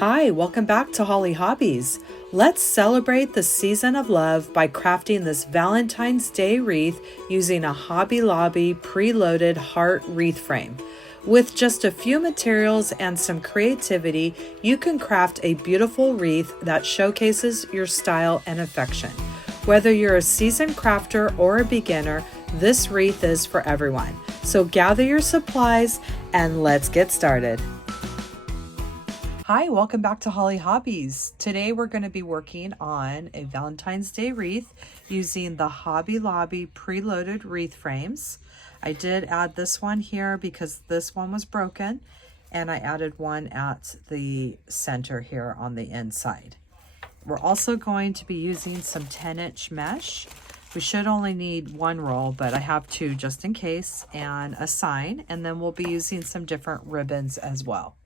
Hi, welcome back to Hollie Hobbies. Let's celebrate the season of love by crafting this Valentine's Day wreath using a Hobby Lobby preloaded heart wreath frame. With just a few materials and some creativity, you can craft a beautiful wreath that showcases your style and affection. Whether you're a seasoned crafter or a beginner, this wreath is for everyone. So gather your supplies and let's get started. Hi, welcome back to Hollie Hobbies. Today we're going to be working on a Valentine's Day wreath using the Hobby Lobby preloaded wreath frames. I did add this one here because this one was broken, and I added one at the center here on the inside. We're also going to be using some 10-inch mesh. We should only need one roll, but I have two just in case, and a sign, and then we'll be using some different ribbons as well.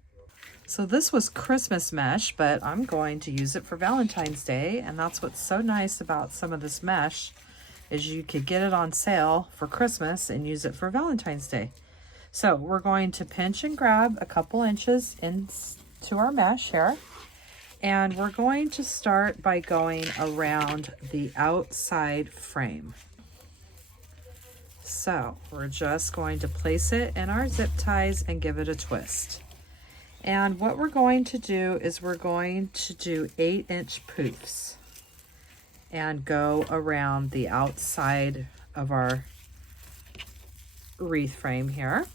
So this was Christmas mesh, but I'm going to use it for Valentine's Day, and that's what's so nice about some of this mesh is you could get it on sale for Christmas and use it for Valentine's Day. So we're going to pinch and grab a couple inches into our mesh here, and we're going to start by going around the outside frame. So we're just going to place it in our zip ties and give it a twist. And what we're going to do is we're going to do 8-inch poofs and go around the outside of our wreath frame here.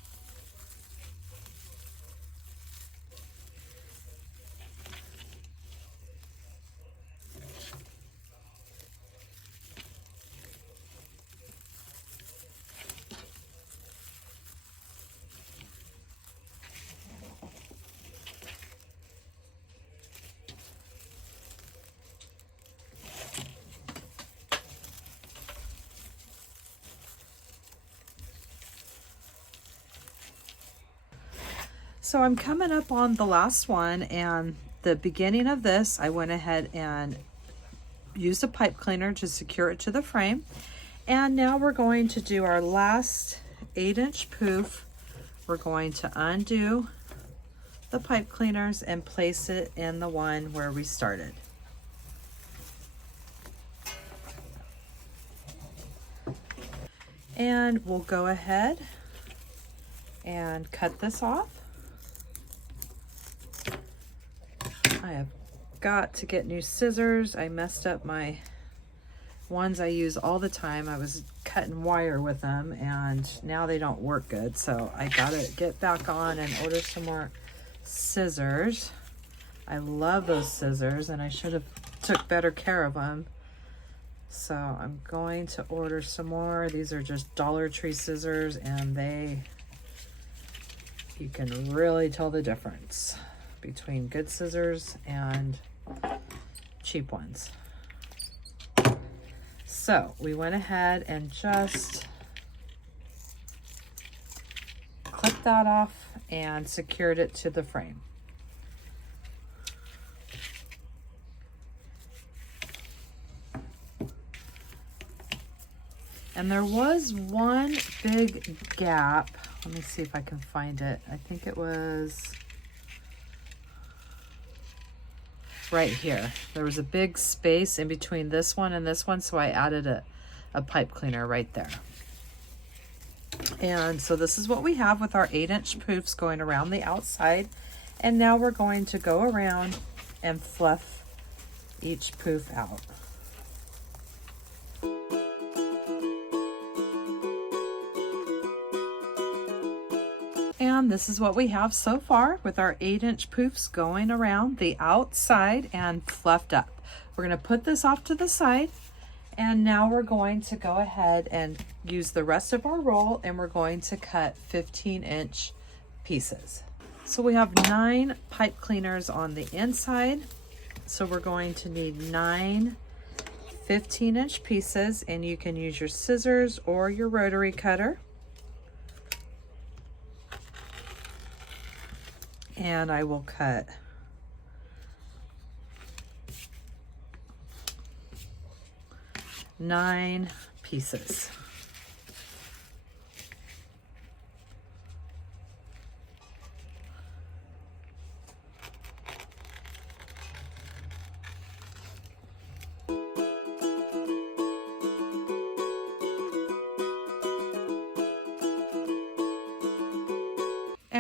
So I'm coming up on the last one, and the beginning of this, I went ahead and used a pipe cleaner to secure it to the frame. And now we're going to do our last 8-inch poof. We're going to undo the pipe cleaners and place it in the one where we started. And we'll go ahead and cut this off. I have got to get new scissors. I messed up my ones I use all the time. I was cutting wire with them and now they don't work good. So I gotta get back on and order some more scissors. I love those scissors and I should have took better care of them. So I'm going to order some more. These are just Dollar Tree scissors and you can really tell the difference between good scissors and cheap ones. So we went ahead and just clipped that off and secured it to the frame. And there was one big gap. Let me see if I can find it. I think it was right here. There was a big space in between this one and this one, so I added a pipe cleaner right there. And so this is what we have with our 8-inch poofs going around the outside. And now we're going to go around and fluff each poof out. And this is what we have so far with our 8-inch poofs going around the outside and fluffed up. We're going to put this off to the side, and now we're going to go ahead and use the rest of our roll, and we're going to cut 15-inch pieces. So we have 9 pipe cleaners on the inside, so we're going to need 9 15-inch pieces, and you can use your scissors or your rotary cutter. And I will cut 9 pieces.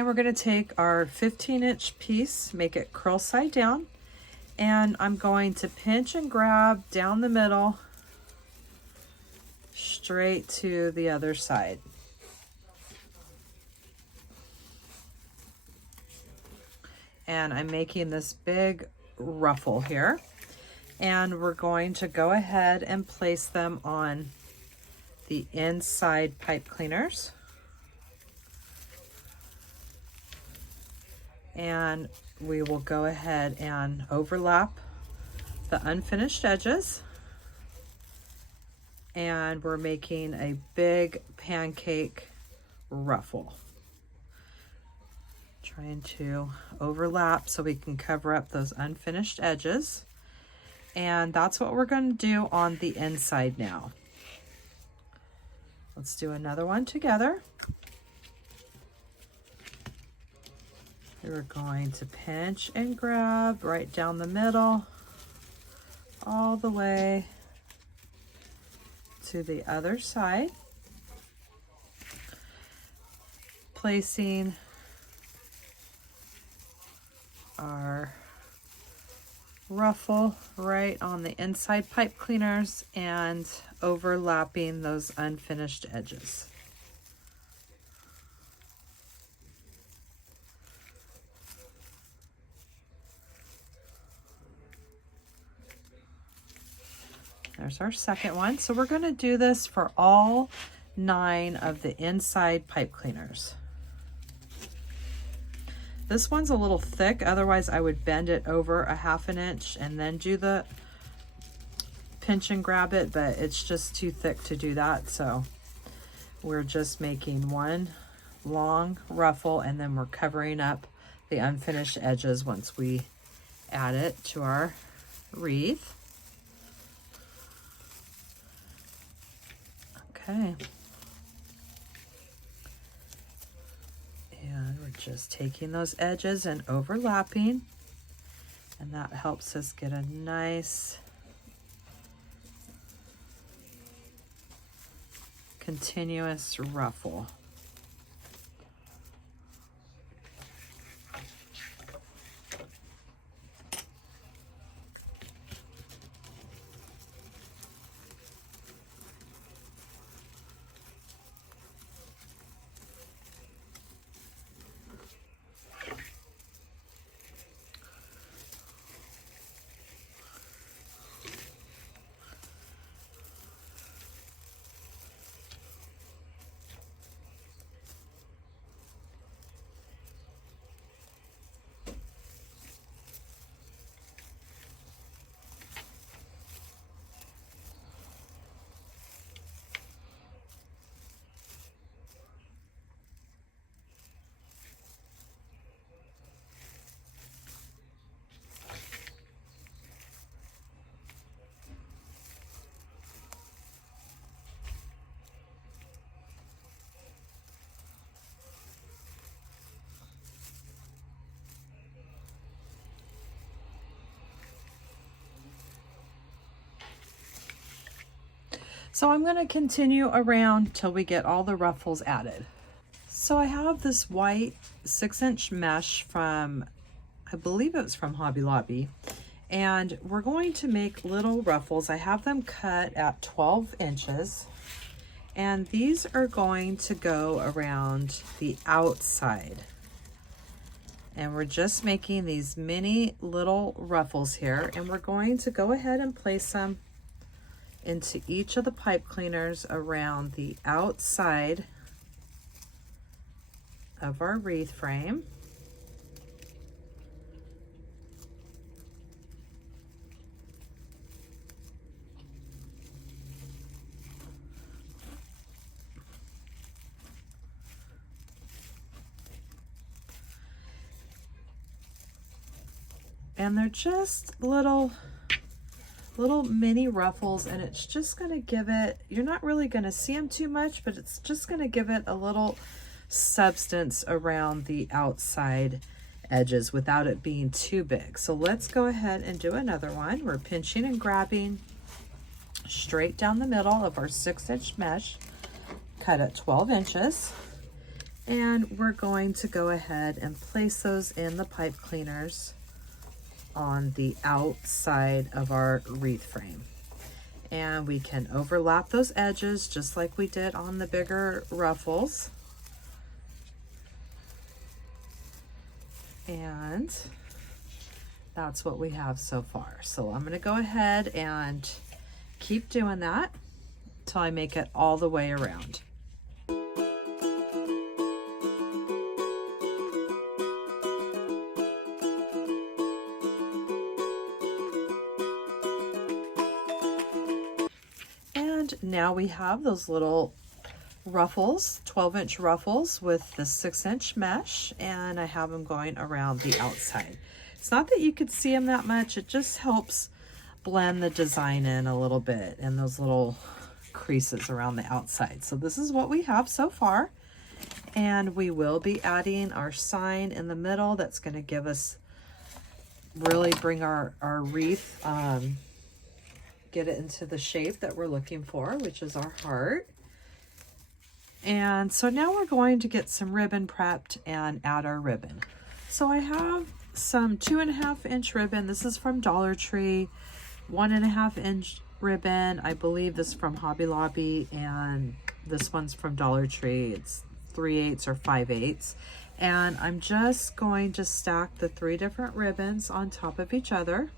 we're going to take our 15-inch piece, make it curl side down, and I'm going to pinch and grab down the middle straight to the other side. And I'm making this big ruffle here, and we're going to go ahead and place them on the inside pipe cleaners. And we will go ahead and overlap the unfinished edges. And we're making a big pancake ruffle. Trying to overlap so we can cover up those unfinished edges. And that's what we're going to do on the inside now. Let's do another one together. We're going to pinch and grab right down the middle, all the way to the other side, placing our ruffle right on the inside pipe cleaners and overlapping those unfinished edges. There's our second one. So we're going to do this for all 9 of the inside pipe cleaners. This one's a little thick, otherwise I would bend it over a 1/2 inch and then do the pinch and grab it, but it's just too thick to do that. So we're just making one long ruffle, and then we're covering up the unfinished edges once we add it to our wreath. Okay. And we're just taking those edges and overlapping, and that helps us get a nice continuous ruffle. So I'm going to continue around till we get all the ruffles added. So I have this white 6-inch mesh from, I believe it was from Hobby Lobby, and we're going to make little ruffles. I have them cut at 12 inches, and these are going to go around the outside. And we're just making these mini little ruffles here, and we're going to go ahead and place them into each of the pipe cleaners around the outside of our wreath frame. And they're just little mini ruffles, and it's just going to give it, you're not really going to see them too much, but it's just going to give it a little substance around the outside edges without it being too big. So let's go ahead and do another one. We're pinching and grabbing straight down the middle of our 6-inch mesh, cut at 12 inches. And we're going to go ahead and place those in the pipe cleaners on the outside of our wreath frame. And we can overlap those edges just like we did on the bigger ruffles. And that's what we have so far. So I'm going to go ahead and keep doing that till I make it all the way around. And now we have those little ruffles, 12-inch ruffles with the 6-inch mesh, and I have them going around the outside. It's not that you could see them that much, it just helps blend the design in a little bit and those little creases around the outside. So this is what we have so far, and we will be adding our sign in the middle. That's going to give us, really bring our wreath, get it into the shape that we're looking for, which is our heart. And so now we're going to get some ribbon prepped and add our ribbon. So I have some 2.5-inch ribbon. This is from Dollar Tree. 1.5-inch ribbon. I believe this is from Hobby Lobby, and this one's from Dollar Tree. It's 3/8 or 5/8. And I'm just going to stack the 3 different ribbons on top of each other.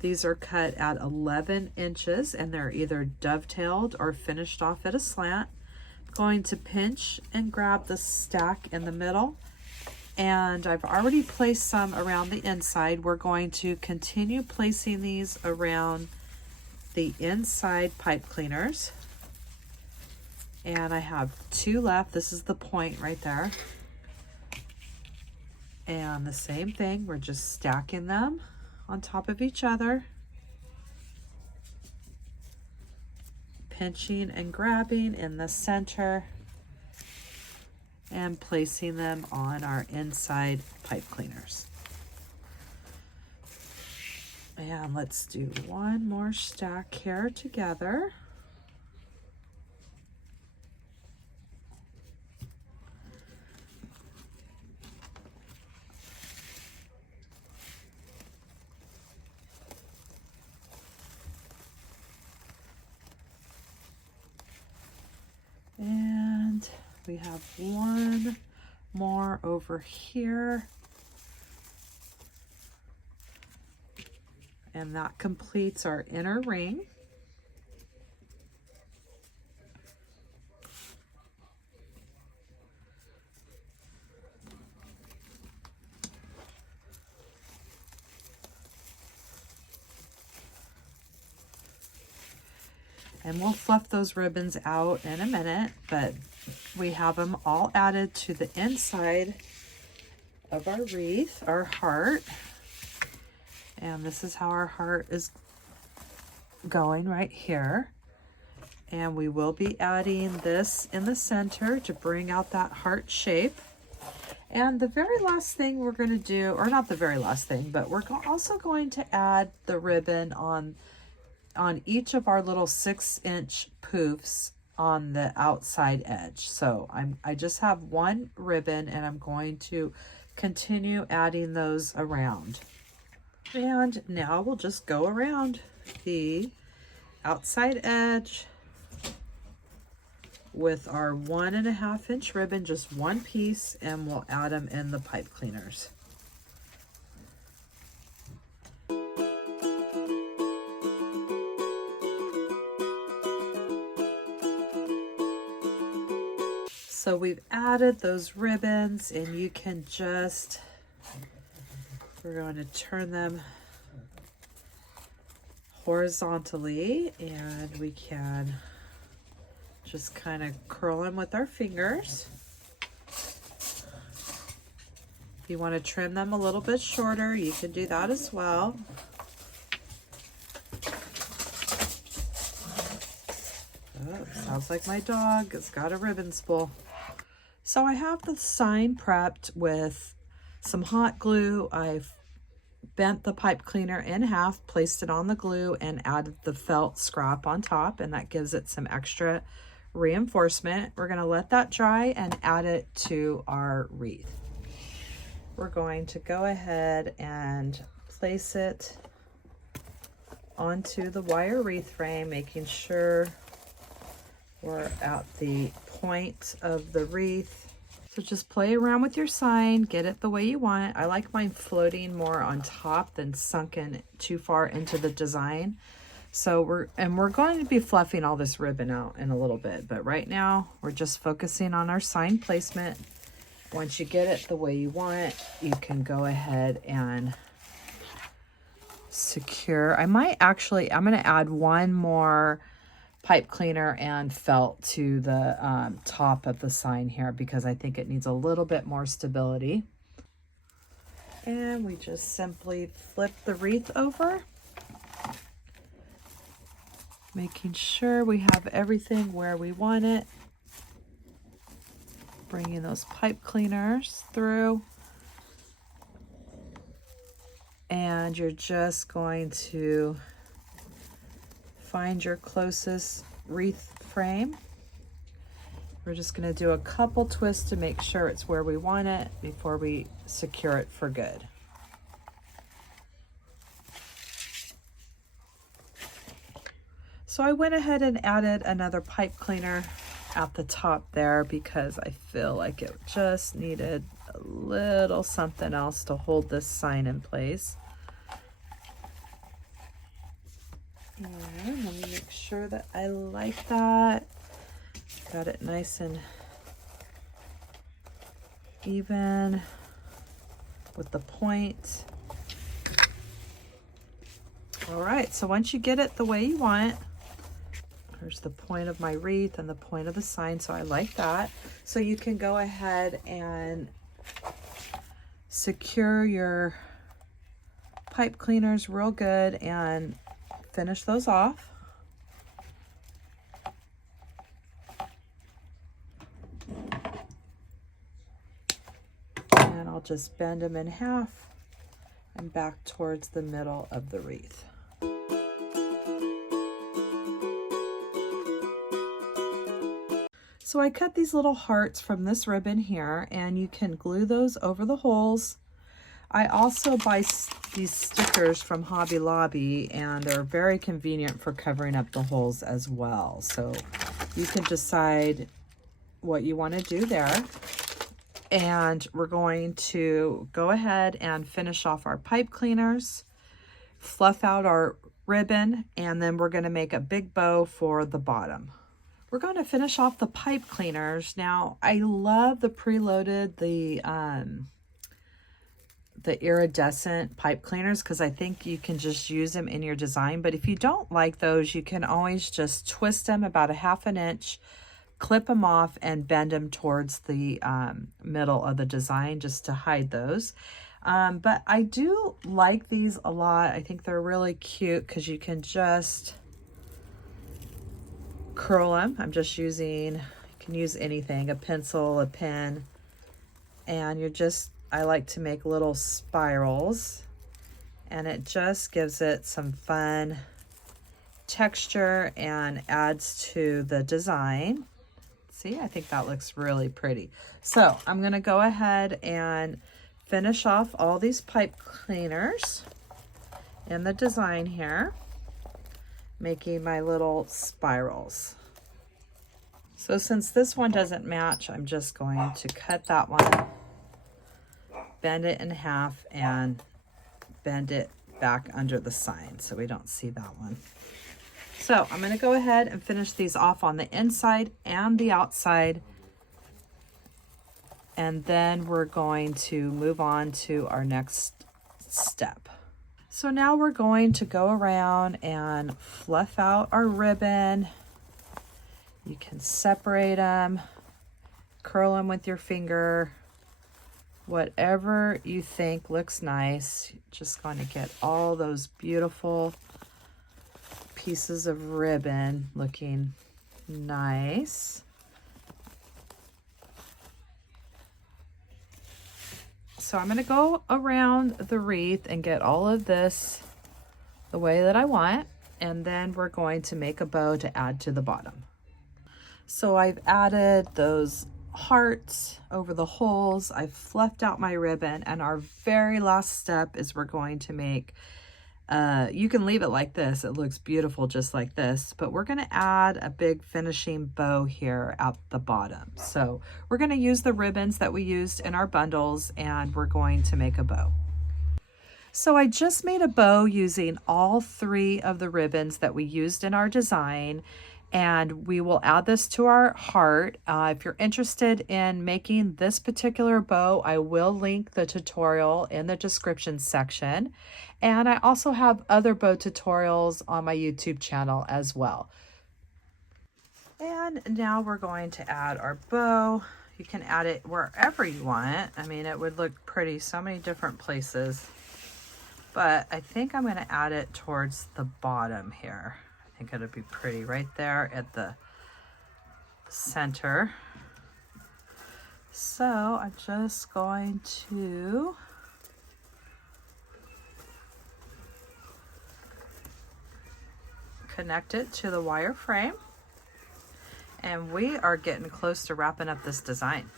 These are cut at 11 inches and they're either dovetailed or finished off at a slant. Going to pinch and grab the stack in the middle, and I've already placed some around the inside. We're going to continue placing these around the inside pipe cleaners, and I have 2 left. This is the point right there, and the same thing, we're just stacking them on top of each other, pinching and grabbing in the center and placing them on our inside pipe cleaners. And let's do one more stack here together. And we have one more over here. And that completes our inner ring. And we'll fluff those ribbons out in a minute, but we have them all added to the inside of our wreath, our heart. And this is how our heart is going right here. And we will be adding this in the center to bring out that heart shape. And the very last thing we're going to do, or not the very last thing, but we're also going to add the ribbon on each of our little 6-inch poofs on the outside edge. So I just have one ribbon and I'm going to continue adding those around. And now we'll just go around the outside edge with our 1.5-inch ribbon, just one piece, and we'll add them in the pipe cleaners. So we've added those ribbons, and you can just, we're going to turn them horizontally, and we can just kind of curl them with our fingers. If you want to trim them a little bit shorter, you can do that as well. Oh, sounds like my dog has got a ribbon spool. So I have the sign prepped with some hot glue. I've bent the pipe cleaner in half, placed it on the glue, and added the felt scrap on top, and that gives it some extra reinforcement. We're going to let that dry and add it to our wreath. We're going to go ahead and place it onto the wire wreath frame, making sure we're at the point of the wreath. So just play around with your sign, get it the way you want. I like mine floating more on top than sunken too far into the design. So we're going to be fluffing all this ribbon out in a little bit, but right now we're just focusing on our sign placement. Once you get it the way you want, you can go ahead and secure. I'm going to add one more pipe cleaner and felt to the top of the sign here because I think it needs a little bit more stability. And we just simply flip the wreath over, making sure we have everything where we want it. Bringing those pipe cleaners through. And you're just going to find your closest wreath frame. We're just going to do a couple twists to make sure it's where we want it before we secure it for good. So I went ahead and added another pipe cleaner at the top there because I feel like it just needed a little something else to hold this sign in place. And let me make sure that I like that. Got it nice and even with the point. All right, so once you get it the way you want, there's the point of my wreath and the point of the sign, so I like that. So you can go ahead and secure your pipe cleaners real good and finish those off. And I'll just bend them in half and back towards the middle of the wreath. So I cut these little hearts from this ribbon here, and you can glue those over the holes. I also buy these stickers from Hobby Lobby, and they're very convenient for covering up the holes as well. So you can decide what you want to do there. And we're going to go ahead and finish off our pipe cleaners, fluff out our ribbon, and then we're going to make a big bow for the bottom. We're going to finish off the pipe cleaners. Now, I love the preloaded, the iridescent pipe cleaners because I think you can just use them in your design. But if you don't like those, you can always just twist them about 1/2 inch, clip them off, and bend them towards the middle of the design just to hide those. But I do like these a lot. I think they're really cute because you can just curl them. I'm just using, you can use anything, a pencil, a pen, and I like to make little spirals, and it just gives it some fun texture and adds to the design. See, I think that looks really pretty. So I'm going to go ahead and finish off all these pipe cleaners in the design here, making my little spirals. So since this one doesn't match, I'm just going to cut that one, bend it in half, and bend it back under the sign so we don't see that one. So I'm going to go ahead and finish these off on the inside and the outside. And then we're going to move on to our next step. So now we're going to go around and fluff out our ribbon. You can separate them, curl them with your finger, whatever you think looks nice. You're just going to get all those beautiful pieces of ribbon looking nice. So I'm going to go around the wreath and get all of this the way that I want, and then we're going to make a bow to add to the bottom. So I've added those hearts over the holes. I've fluffed out my ribbon, and our very last step is we're going to make, you can leave it like this. It looks beautiful just like this, but we're going to add a big finishing bow here at the bottom. So we're going to use the ribbons that we used in our bundles, and we're going to make a bow. So I just made a bow using all 3 of the ribbons that we used in our design, and we will add this to our heart. If you're interested in making this particular bow, I will link the tutorial in the description section. And I also have other bow tutorials on my YouTube channel as well. And now we're going to add our bow. You can add it wherever you want. I mean, it would look pretty so many different places. But I think I'm going to add it towards the bottom here. I think it'll be pretty right there at the center. So I'm just going to connect it to the wire frame. And we are getting close to wrapping up this design.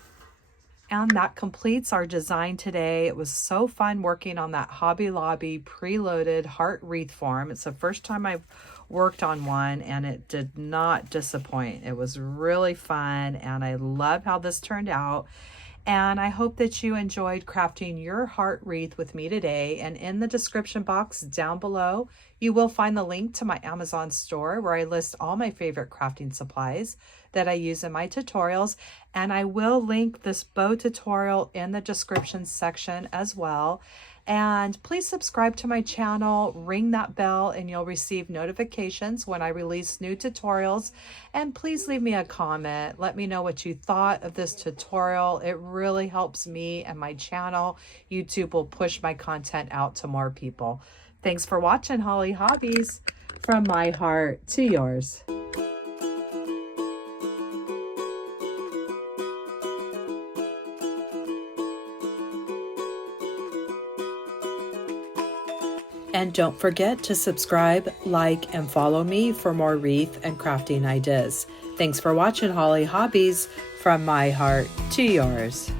And that completes our design today. It was so fun working on that Hobby Lobby preloaded heart wreath form. It's the first time I've worked on one, and it did not disappoint. It was really fun, and I love how this turned out. And I hope that you enjoyed crafting your heart wreath with me today. And in the description box down below, you will find the link to my Amazon store where I list all my favorite crafting supplies that I use in my tutorials. And I will link this bow tutorial in the description section as well. And please subscribe to my channel, ring that bell, and you'll receive notifications when I release new tutorials. And please leave me a comment. Let me know what you thought of this tutorial. It really helps me and my channel. YouTube will push my content out to more people. Thanks for watching, Hollie Hobbies. From my heart to yours. And don't forget to subscribe, like, and follow me for more wreath and crafting ideas. Thanks for watching, Hollie Hobbies. From my heart to yours.